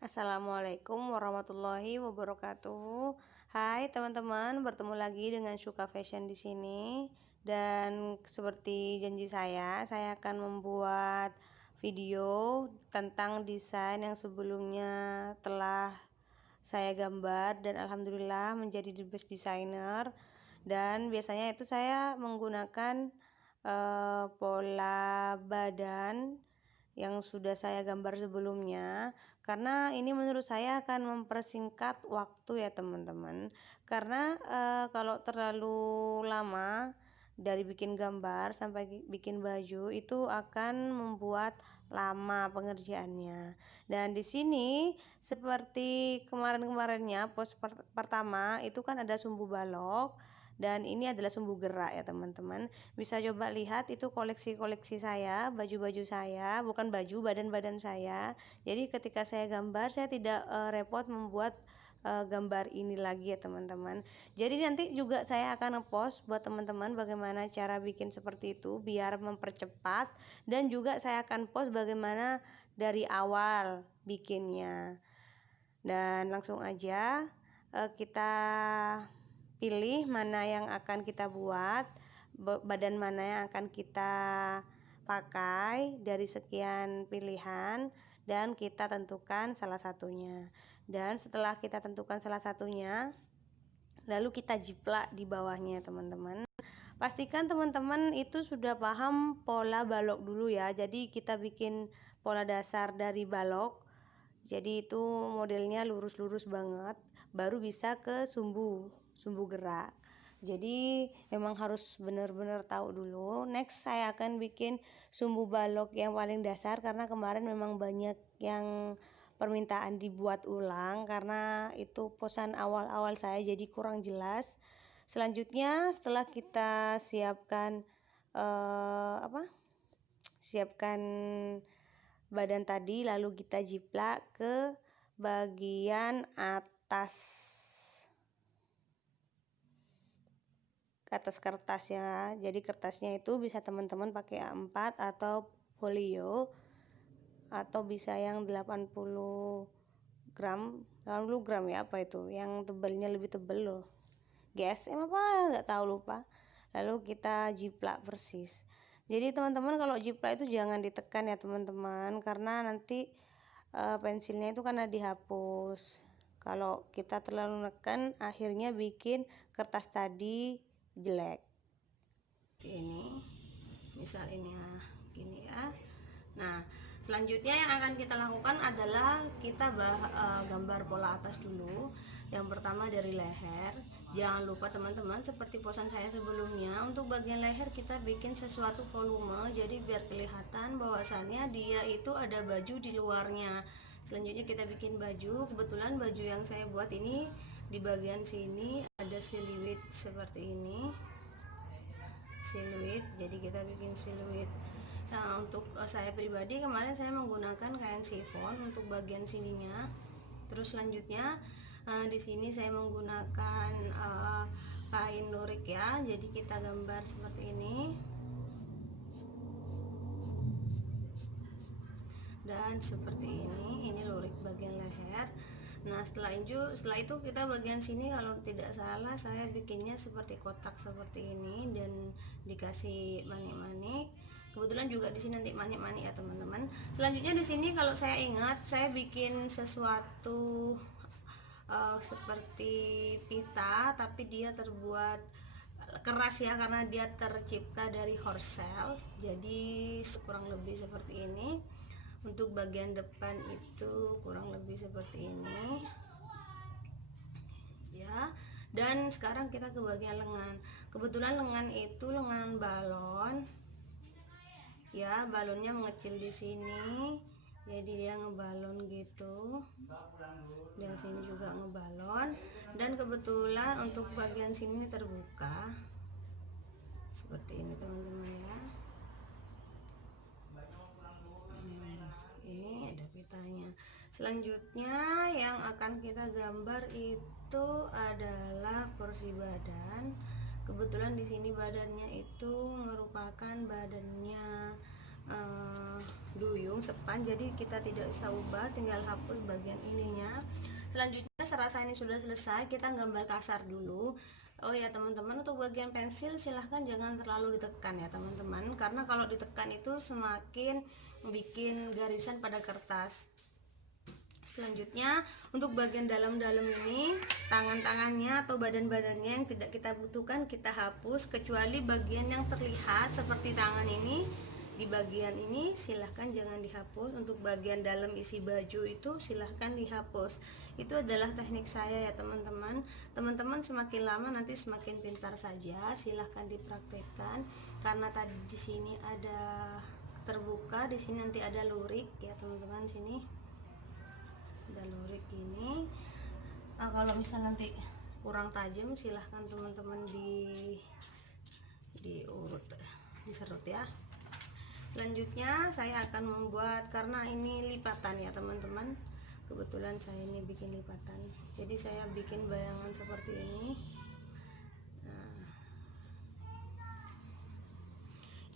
Assalamualaikum warahmatullahi wabarakatuh. Hai teman-teman, bertemu lagi dengan Syuka Fashion di sini. Dan seperti janji saya akan membuat video tentang desain yang sebelumnya telah saya gambar dan alhamdulillah menjadi the best designer. Dan biasanya itu saya menggunakan pola badan yang sudah saya gambar sebelumnya, karena ini menurut saya akan mempersingkat waktu ya teman-teman. Karena kalau terlalu lama dari bikin gambar sampai bikin baju itu akan membuat lama pengerjaannya. Dan di sini seperti kemarin-kemarinnya post pertama itu kan ada sumbu balok, dan ini adalah sumbu gerak ya teman-teman. Bisa coba lihat itu koleksi-koleksi saya, baju-baju saya, bukan baju, badan-badan saya. Jadi ketika saya gambar saya tidak repot membuat gambar ini lagi ya teman-teman. Jadi nanti juga saya akan ngepost buat teman-teman bagaimana cara bikin seperti itu biar mempercepat, dan juga saya akan post bagaimana dari awal bikinnya. Dan langsung aja kita pilih mana yang akan kita buat, badan mana yang akan kita pakai dari sekian pilihan, dan kita tentukan salah satunya. Dan setelah kita tentukan salah satunya, lalu kita jiplak di bawahnya teman-teman. Pastikan teman-teman itu sudah paham pola balok dulu ya. Jadi kita bikin pola dasar dari balok, jadi itu modelnya lurus-lurus banget, baru bisa ke sumbu gerak. Jadi memang harus benar-benar tahu dulu. Next saya akan bikin sumbu balok yang paling dasar, karena kemarin memang banyak yang permintaan dibuat ulang karena itu posan awal-awal saya jadi kurang jelas. Selanjutnya setelah kita siapkan siapkan badan tadi, lalu kita jiplak ke bagian atas, kertas ya. Jadi kertasnya itu bisa teman-teman pakai A4 atau folio, atau bisa yang 80 gram ya, apa itu yang tebalnya lebih tebal loh, GSM apa nggak tahu, lupa. Lalu kita jiplak persis. Jadi teman-teman kalau jiplak itu jangan ditekan ya teman-teman, karena nanti pensilnya itu karena dihapus. Kalau kita terlalu nekan akhirnya bikin kertas tadi jelek. Ini misal ini ya gini ya. Nah selanjutnya yang akan kita lakukan adalah kita gambar pola atas dulu. Yang pertama dari leher. Jangan lupa teman-teman, seperti posan saya sebelumnya, untuk bagian leher kita bikin sesuatu volume, jadi biar kelihatan bahwasannya dia itu ada baju di luarnya. Selanjutnya kita bikin baju. Kebetulan baju yang saya buat ini di bagian sini ada siluet seperti ini, siluet, jadi kita bikin siluet. Nah untuk saya pribadi kemarin saya menggunakan kain chiffon untuk bagian sininya. Terus selanjutnya di sini saya menggunakan kain lurik ya, jadi kita gambar seperti ini. Dan seperti ini lurik bagian leher. Nah setelah itu kita bagian sini kalau tidak salah saya bikinnya seperti kotak seperti ini dan dikasih manik-manik. Kebetulan juga di sini nanti manik-manik ya teman-teman. Selanjutnya di sini kalau saya ingat saya bikin sesuatu seperti pita, tapi dia terbuat keras ya karena dia tercipta dari horsel. Jadi kurang lebih seperti ini. Untuk bagian depan itu kurang lebih seperti ini ya. Dan sekarang kita ke bagian lengan. Kebetulan lengan itu lengan balon ya, balonnya mengecil di sini, jadi dia ngebalon gitu, dan sini juga ngebalon. Dan kebetulan untuk bagian sini terbuka seperti ini teman-teman ya. Ini ada pitanya. Selanjutnya yang akan kita gambar itu adalah porsi badan. Kebetulan di sini badannya itu merupakan badannya duyung melengkung sepan, jadi kita tidak usah ubah, tinggal hapus bagian ininya. Selanjutnya serasa ini sudah selesai, kita gambar kasar dulu. Oh ya teman-teman, untuk bagian pensil silahkan jangan terlalu ditekan ya teman-teman, karena kalau ditekan itu semakin bikin garisan pada kertas. Selanjutnya untuk bagian dalam-dalam ini, tangan-tangannya atau badan-badannya yang tidak kita butuhkan kita hapus, kecuali bagian yang terlihat seperti tangan ini. Di bagian ini silahkan jangan dihapus. Untuk bagian dalam isi baju itu silahkan dihapus. Itu adalah teknik saya ya teman-teman. Teman-teman semakin lama nanti semakin pintar saja. Silahkan dipraktekkan, karena tadi di sini ada terbuka, di sini nanti ada lurik ya teman-teman. Sini ada lurik ini. Kalau misal nanti kurang tajam, silahkan teman-teman diurut, diserut ya. Selanjutnya saya akan membuat, karena ini lipatan ya teman-teman, kebetulan saya ini bikin lipatan, jadi saya bikin bayangan seperti ini. Nah,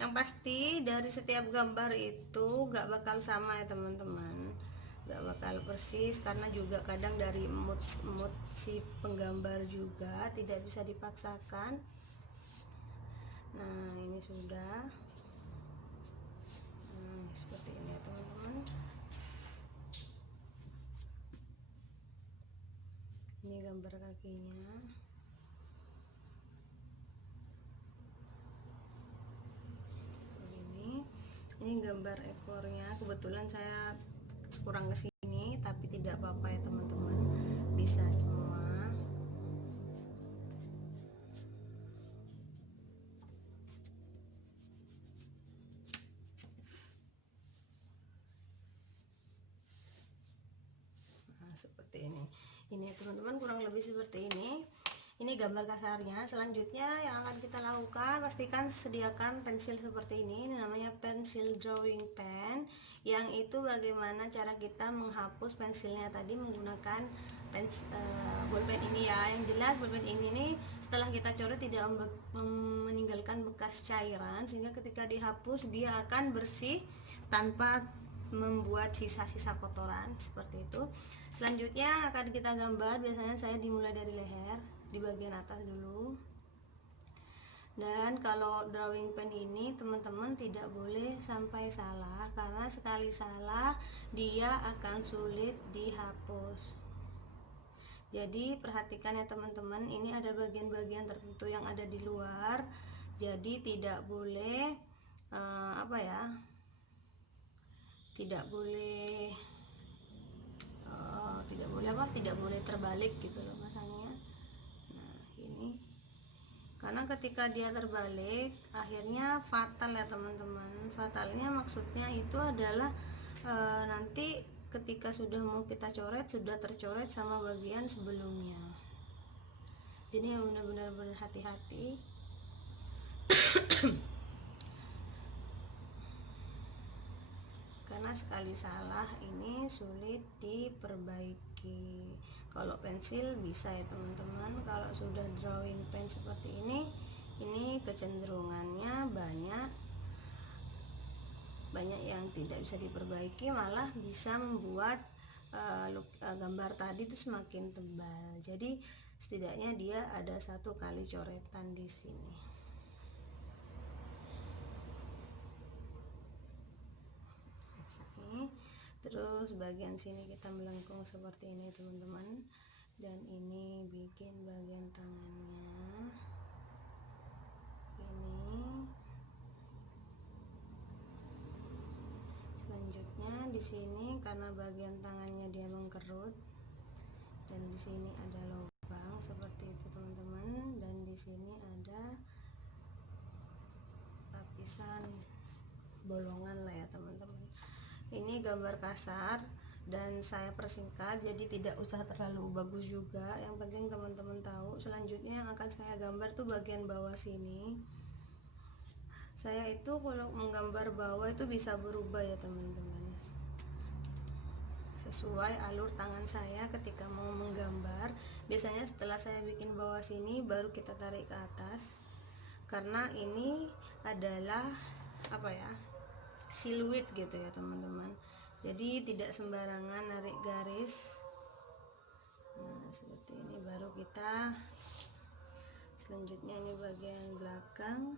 yang pasti dari setiap gambar itu gak bakal sama ya teman-teman, gak bakal persis, karena juga kadang dari mood si penggambar juga tidak bisa dipaksakan. Nah ini sudah seperti ini ya teman-teman. Ini gambar kakinya. Seperti ini gambar ekornya. Kebetulan saya kurang kesini, tapi tidak apa-apa ya teman-teman, bisa semua. Seperti ini teman-teman, kurang lebih seperti ini gambar kasarnya. Selanjutnya yang akan kita lakukan, pastikan sediakan pensil seperti ini namanya pensil drawing pen, yang itu bagaimana cara kita menghapus pensilnya tadi menggunakan bolpen ini ya. Yang jelas bolpen ini nih, setelah kita coret tidak meninggalkan bekas cairan, sehingga ketika dihapus dia akan bersih tanpa membuat sisa-sisa kotoran seperti itu. Selanjutnya akan kita gambar, biasanya saya dimulai dari leher, di bagian atas dulu. Dan kalau drawing pen ini teman-teman tidak boleh sampai salah, karena sekali salah dia akan sulit dihapus. Jadi perhatikan ya teman-teman, ini ada bagian-bagian tertentu yang ada di luar, jadi tidak boleh tidak boleh terbalik gitu loh masangnya. Nah ini, karena ketika dia terbalik akhirnya fatal ya teman-teman. Fatalnya maksudnya itu adalah nanti ketika sudah mau kita coret, sudah tercoret sama bagian sebelumnya. Jadi yang benar-benar hati-hati. Karena sekali salah ini sulit diperbaiki. Kalau pensil bisa ya teman-teman, kalau sudah drawing pen seperti ini kecenderungannya banyak yang tidak bisa diperbaiki, malah bisa membuat gambar tadi itu semakin tebal. Jadi setidaknya dia ada 1 kali coretan di sini. Terus bagian sini kita melengkung seperti ini teman-teman, dan ini bikin bagian tangannya ini. Selanjutnya di sini karena bagian tangannya dia mengkerut, dan di sini ada lubang seperti itu teman-teman, dan di sini ada lapisan bolongan lah ya teman-teman. Ini gambar kasar dan saya persingkat, jadi tidak usah terlalu bagus juga, yang penting teman-teman tahu. Selanjutnya yang akan saya gambar tuh bagian bawah sini. Saya itu kalau menggambar bawah itu bisa berubah ya teman-teman, sesuai alur tangan saya ketika mau menggambar. Biasanya setelah saya bikin bawah sini baru kita tarik ke atas, karena ini adalah siluet gitu ya teman-teman. Jadi tidak sembarangan narik garis. Nah, seperti ini baru kita selanjutnya ini bagian belakang.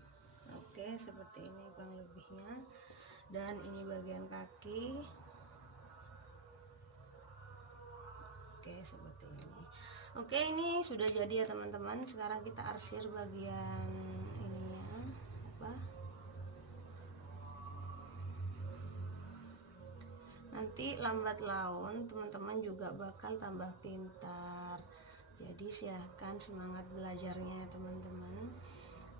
Oke, seperti ini kurang lebihnya. Dan ini bagian kaki. Oke, seperti ini. Oke, ini sudah jadi ya teman-teman. Sekarang kita arsir bagian ininya apa? Nanti lambat laun teman-teman juga bakal tambah pintar. Jadi silahkan semangat belajarnya ya teman-teman.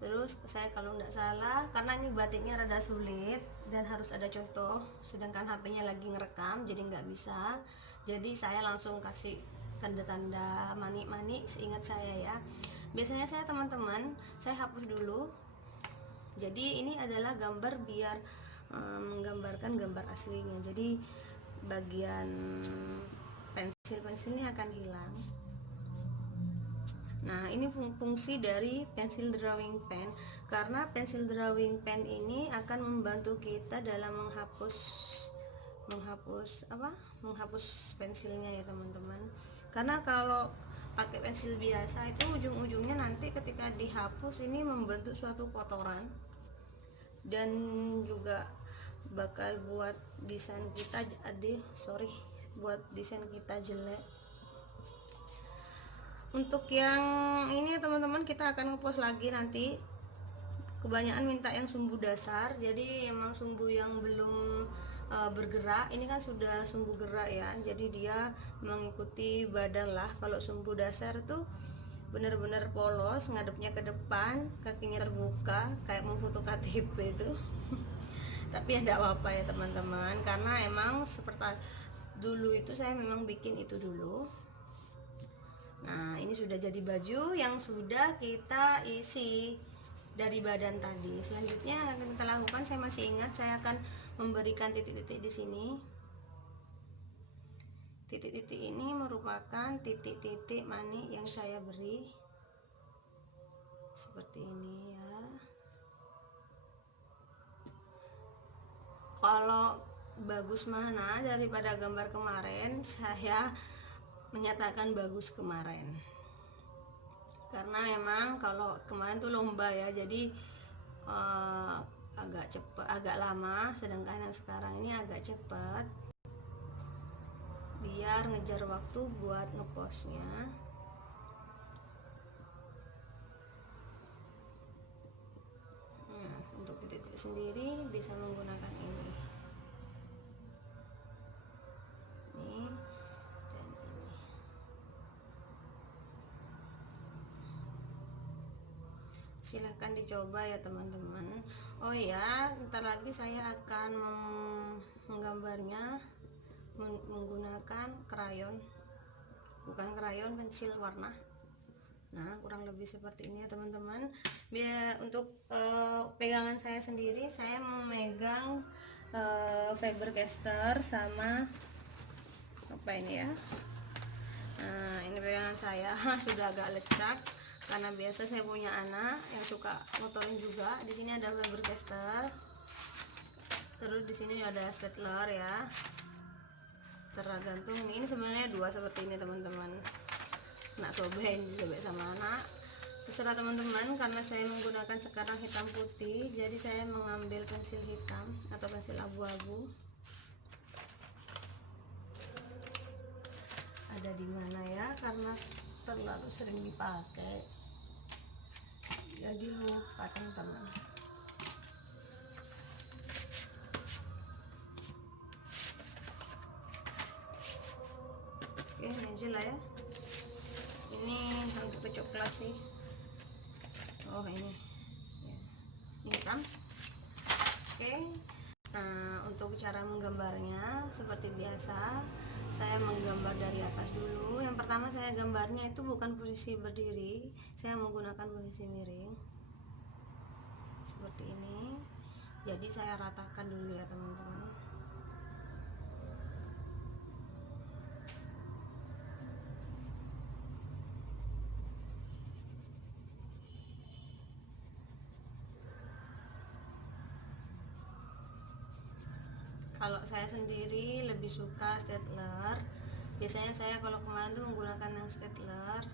Terus saya kalau tidak salah, karena ini batiknya rada sulit dan harus ada contoh, sedangkan HP-nya lagi ngerekam jadi nggak bisa. Jadi saya langsung kasih tanda-tanda manik-manik seingat saya ya. Biasanya saya teman-teman, saya hapus dulu. Jadi ini adalah gambar biar menggambarkan gambar aslinya. Jadi bagian pensil-pensilnya akan hilang. Nah, ini fungsi dari pensil drawing pen, karena pensil drawing pen ini akan membantu kita dalam menghapus pensilnya ya teman-teman. Karena kalau pakai pensil biasa itu ujung-ujungnya nanti ketika dihapus ini membentuk suatu kotoran dan juga bakal buat desain kita jelek. Untuk yang ini teman-teman kita akan ngepost lagi nanti. Kebanyakan minta yang sumbu dasar, jadi emang sumbu yang belum bergerak ini kan sudah sumbu gerak ya, jadi dia mengikuti badan lah. Kalau sumbu dasar tuh benar-benar polos, ngadepnya ke depan, kakinya terbuka kayak mau foto KTP itu. Tapi ya tidak apa-apa ya teman-teman, karena emang seperti dulu itu saya memang bikin itu dulu. Nah, ini sudah jadi baju yang sudah kita isi dari badan tadi. Selanjutnya yang akan kita lakukan, saya masih ingat saya akan memberikan titik-titik di sini. Titik-titik ini merupakan titik-titik manik yang saya beri. Seperti ini ya. Kalau bagus mana daripada gambar kemarin, saya menyatakan bagus kemarin, karena emang kalau kemarin tuh lomba ya, jadi agak lama, sedangkan yang sekarang ini agak cepat biar ngejar waktu buat ngepostnya. Nah, untuk titik-titik sendiri bisa menggunakan ini dan ini. Silahkan dicoba ya teman-teman. Oh ya, ntar lagi saya akan menggambarnya menggunakan krayon, bukan krayon, pensil warna. Nah, kurang lebih seperti ini ya teman-teman. Biar untuk pegangan saya sendiri, saya memegang Faber-Castell sama apa ini ya. Nah, ini pegangan saya sudah agak lecak karena biasa saya punya anak yang suka motorin juga. Di sini ada Faber-Castell, terus di sini ada Staedtler ya, tergantung. Ini sebenarnya dua seperti ini teman-teman. Nak sobek sama anak, terserah teman-teman. Karena saya menggunakan sekarang hitam putih, jadi saya mengambil pensil hitam atau pensil abu-abu. Ada di mana ya, karena terlalu sering dipakai jadi lupa teman-teman. Oke, ini aja lah ya. Ini untuk coklat sih. Oh, ini ya, ini hitam. Oke, nah untuk cara menggambarnya seperti biasa, saya menggambar dari atas dulu. Yang pertama saya gambarnya itu bukan posisi berdiri, saya menggunakan posisi miring seperti ini. Jadi saya ratakan dulu ya teman-teman. Kalau saya sendiri lebih suka stapler. Biasanya saya kalau kemarin tuh menggunakan yang stapler,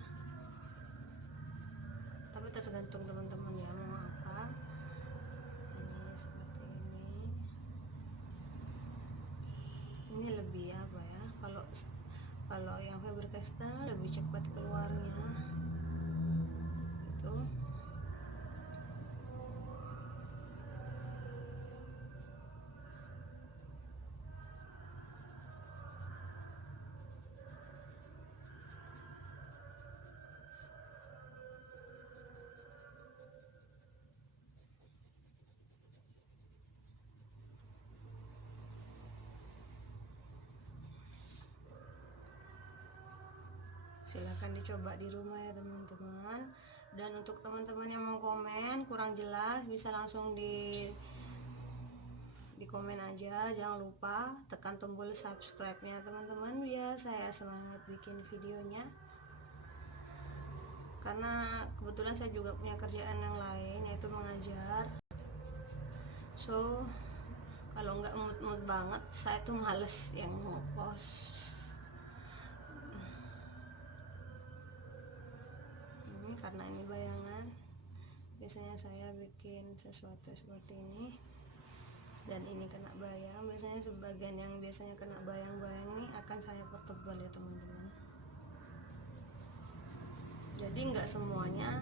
tapi tergantung teman-teman ya mau apa. Ini seperti ini lebih apa ya, kalau yang Faber Castell lebih cepat keluarnya itu. Silahkan dicoba di rumah ya teman-teman. Dan untuk teman-teman yang mau komen kurang jelas bisa langsung di komen aja. Jangan lupa tekan tombol subscribe nya teman-teman biar saya semangat bikin videonya, karena kebetulan saya juga punya kerjaan yang lain yaitu mengajar. So kalau nggak mood banget saya tuh males yang mau post. Karena ini bayangan, biasanya saya bikin sesuatu seperti ini dan ini kena bayang. Biasanya sebagian yang biasanya kena bayang-bayang ini akan saya pertebal ya teman-teman. Jadi nggak semuanya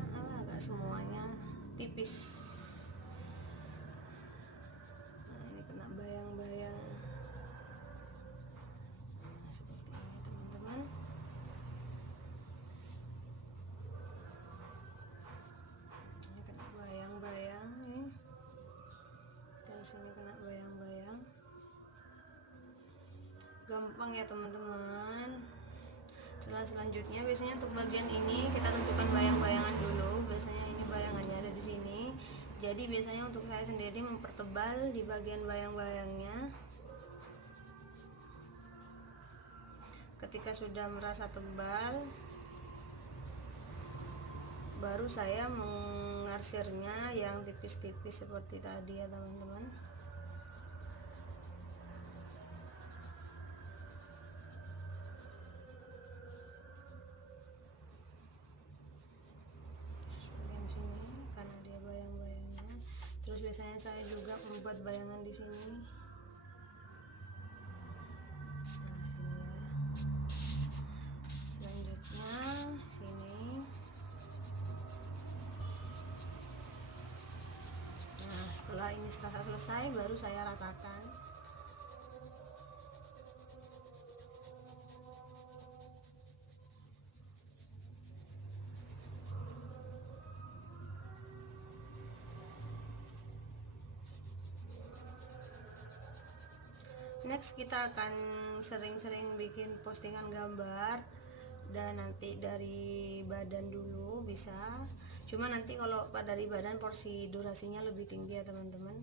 tipis. Nah, ini kena bayang-bayang. Nah, seperti ini teman-teman. Ini kena bayang-bayang nih. Dan sini kena bayang-bayang. Gampang ya teman-teman. Selanjutnya biasanya untuk bagian ini kita tentukan bayang-bayangan dulu. Biasanya ini bayangannya ada di sini. Jadi biasanya untuk saya sendiri mempertebal di bagian bayang-bayangnya. Ketika sudah merasa tebal, baru saya mengarsirnya yang tipis-tipis seperti tadi ya teman-teman. Terus biasanya saya juga membuat bayangan di sini. Nah, sini ya. Selanjutnya sini. Nah, setelah ini selesai baru saya ratakan. Next kita akan sering-sering bikin postingan gambar, dan nanti dari badan dulu bisa. Cuma nanti kalau dari badan porsi durasinya lebih tinggi ya teman-teman.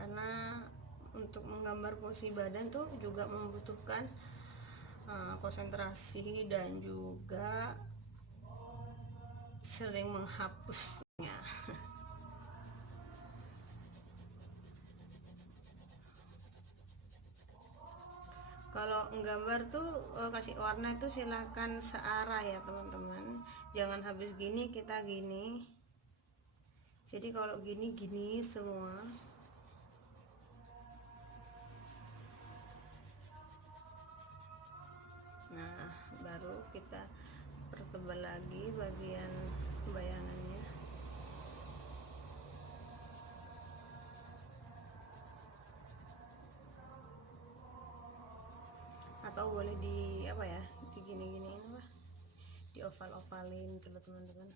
Karena untuk menggambar porsi badan tuh juga membutuhkan konsentrasi dan juga sering menghapusnya. Kalau nggambar tuh kasih warna itu silahkan searah ya teman-teman. Jangan habis gini kita gini. Jadi kalau gini semua. Nah, baru kita pertebal lagi bagian bayangannya. Atau boleh di apa ya, di gini-giniin lah, di oval-ovalin gitu teman-teman.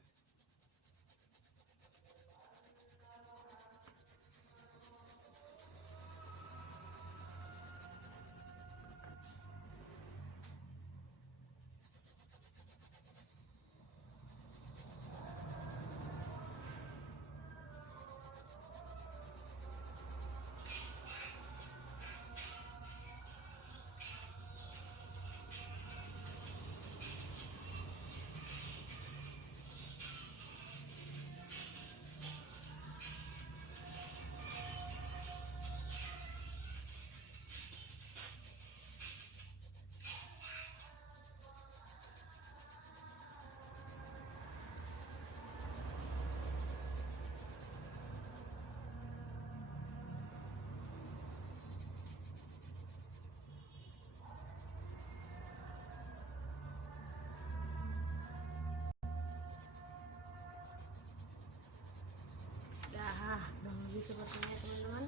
sepertinya teman-teman.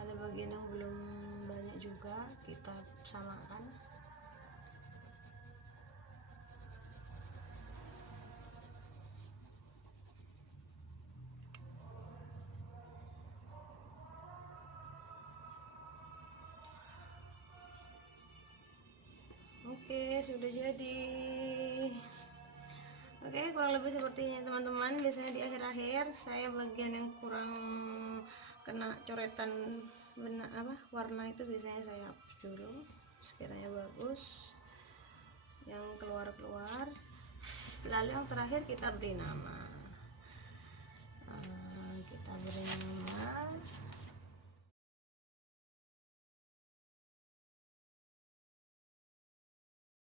Ada bagian yang belum banyak juga, kita samakan. Oke, sudah jadi. Oke, kurang lebih seperti ini teman-teman. Biasanya di akhir-akhir saya bagian yang kurang kena coretan warna itu biasanya saya hapus dulu sekiranya bagus yang keluar-keluar. Lalu yang terakhir kita beri nama.